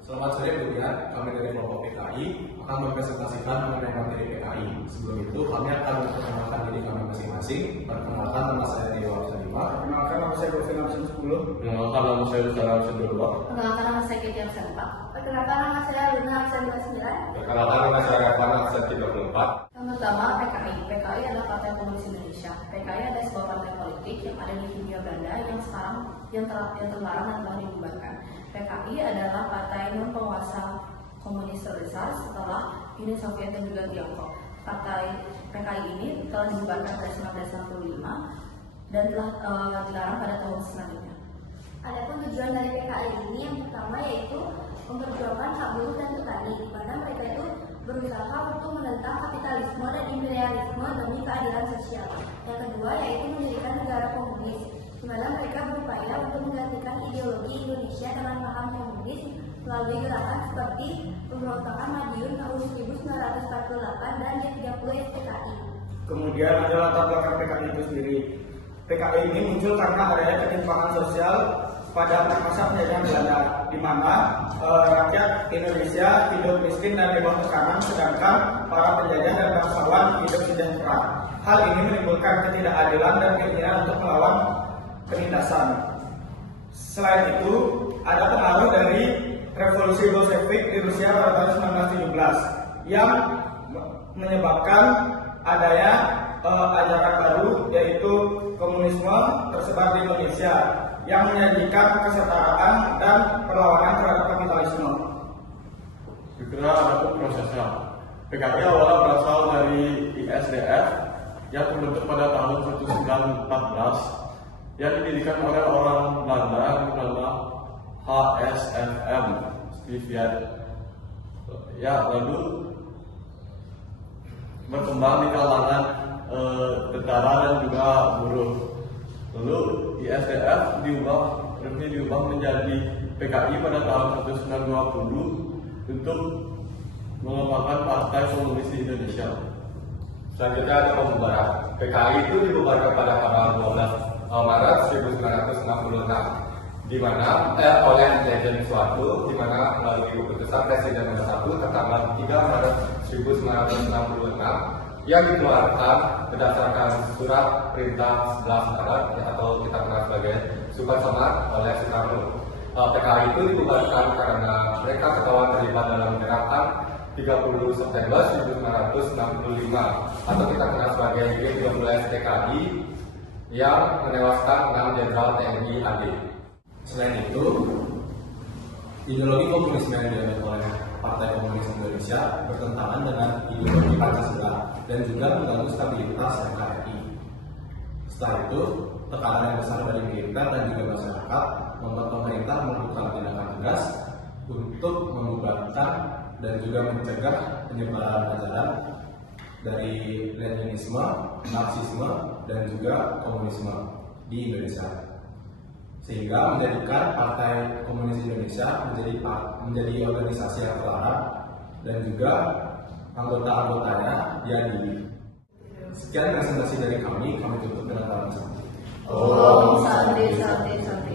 Selamat sore kemudian kami dari kelompok PKI akan mempresentasikan mengenai materi PKI. Sebelum itu kami akan memperkenalkan diri kami masing-masing. Perkenalkan, nama saya Dewa Absalima. Perkenalkan, nama saya Gofin Absen 10. Perkenalkan, nama saya Ustaz Absen 22. Perkenalkan, nama saya Keti Absen 4. Perkenalkan, nama saya Luna Absen 29. Perkenalkan, nama saya Rafan Absen 34. Yang pertama, PKI. PKI adalah Partai Komunis Indonesia. PKI adalah sebuah partai politik yang ada di Hindia Belanda yang sekarang terlarang dan telah dibubarkan. PKI adalah partai non penguasa komunis terbesar setelah Uni Soviet dan juga Tiongkok. Partai PKI ini telah dibubarkan pada 1965 dan telah dilarang pada tahun selanjutnya. Adapun tujuan dari PKI ini yang pertama yaitu memperjuangkan hak buruh dan petani, di mana mereka itu berusaha untuk menentang kapitalisme dan imperialisme demi keadilan sosial. Yang kedua yaitu mendirikan negara komunis, di mana mereka berupaya untuk menggantikan ideologi Indonesia dengan paham komunis melalui gerakan seperti pemberontakan Madiun tahun 1948 dan G30 SPKI. Kemudian ada latar belakang PKI itu sendiri. PKI ini muncul karena adanya ketimpangan sosial pada masa penjajahan Belanda, di mana rakyat Indonesia hidup miskin dan di bawah tekanan, sedangkan para penjajah dan bangsawan hidup sejahtera. Hal ini menimbulkan ketidakadilan dan keinginan untuk melawan penindasan. Selain itu, ada pengaruh dari revolusi Bolshevik di Rusia pada tahun 1917 yang menyebabkan adanya ajaran baru yaitu komunisme tersebar di Indonesia yang menyajikan kesetaraan dan perlawanan terhadap kapitalisme. Segera ada prosesnya. PKI awalnya berasal dari ISDF yang terbentuk pada tahun 1914 yang didirikan oleh orang Belanda yang bernama HSFM Stiviat. Ya, lalu berkembang di kalangan tentara dan juga buruh. Lalu ISDF resmi diubah menjadi PKI pada tahun 1920 untuk mengembangkan Partai Komunis di Indonesia. Selanjutnya ada pembubaran. PKI itu dibubarkan pada tanggal 12 Maret 1966 di mana oleh Intelijen suatu, di mana melalui keputusan Presiden nomor 1 tertanggal 3 Maret 1966 yang dikeluarkan berdasarkan surat perintah 11 Maret atau kita kenal sebagai Sumpah Samad oleh Soekarno. PKI itu dibubarkan karena mereka ketahuan terlibat dalam gerakan 30 September 1965 atau kita kenal sebagai G30 SPKI yang menewaskan 6 Jenderal TNI AD. Selain itu, ideologi komunisme yang dianut oleh Partai Komunis Indonesia bertentangan dengan ideologi Pancasila dan juga mengganggu stabilitas NKRI. Setelah itu, tekanan yang besar dari militer dan juga masyarakat membuat pemerintah melakukan tindakan tegas untuk membubarkan dan juga mencegah penyebaran ajaran dari Leninisme, Marxisme, dan juga komunisme di Indonesia, sehingga menjadikan Partai Komunis Indonesia menjadi organisasi yang terlarang dan juga anggota-anggotanya diadili. Sekian presentasi dari kami tutup dengan kalimat. Om Santi Santi Santi.